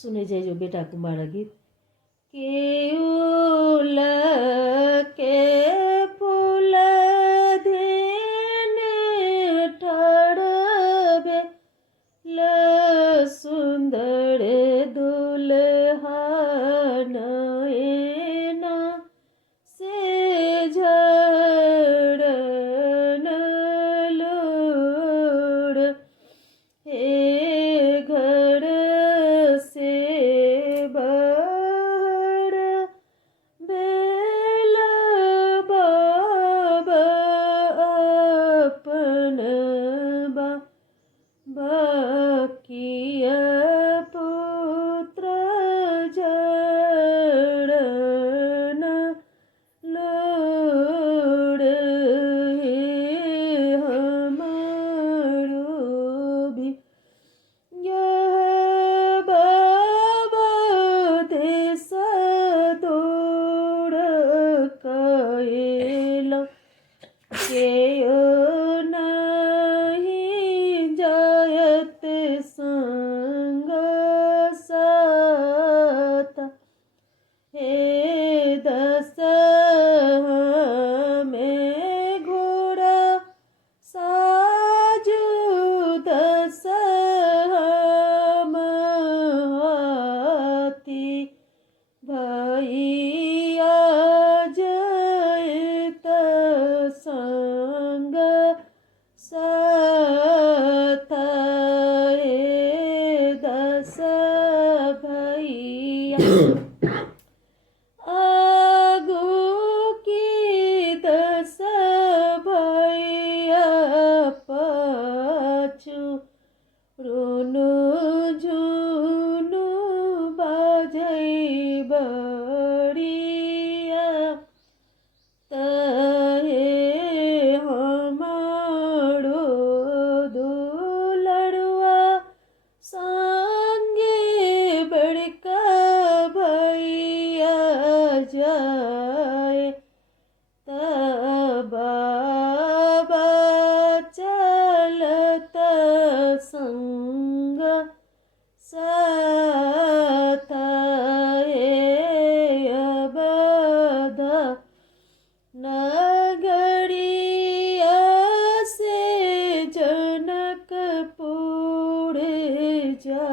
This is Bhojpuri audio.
सुने जाइजो बेटा कुमार गीत। केउल के फूल धेने ठड़बे ल सुंदर दुल्हन एना से झड़न लूड़ हे घर से बाहर बेल बाबा अपन बाकिया पुत्र जड़न लोड़ हमारो भी यह बाबा देश दौड़ कैला केयो नहीं जायत संग साथ हे दस में घोड़ा साजू दस हाथी भैया जयत संग साथ हे दस भैया आगू की दस भैया पाछू रोनो झुनु बाजै बड़िया तहे हमारो दुलड़ुआ संगे बड़का भैया जाए बाबा चलत संग साथ हे अबध नगरिया से जनकपुर जा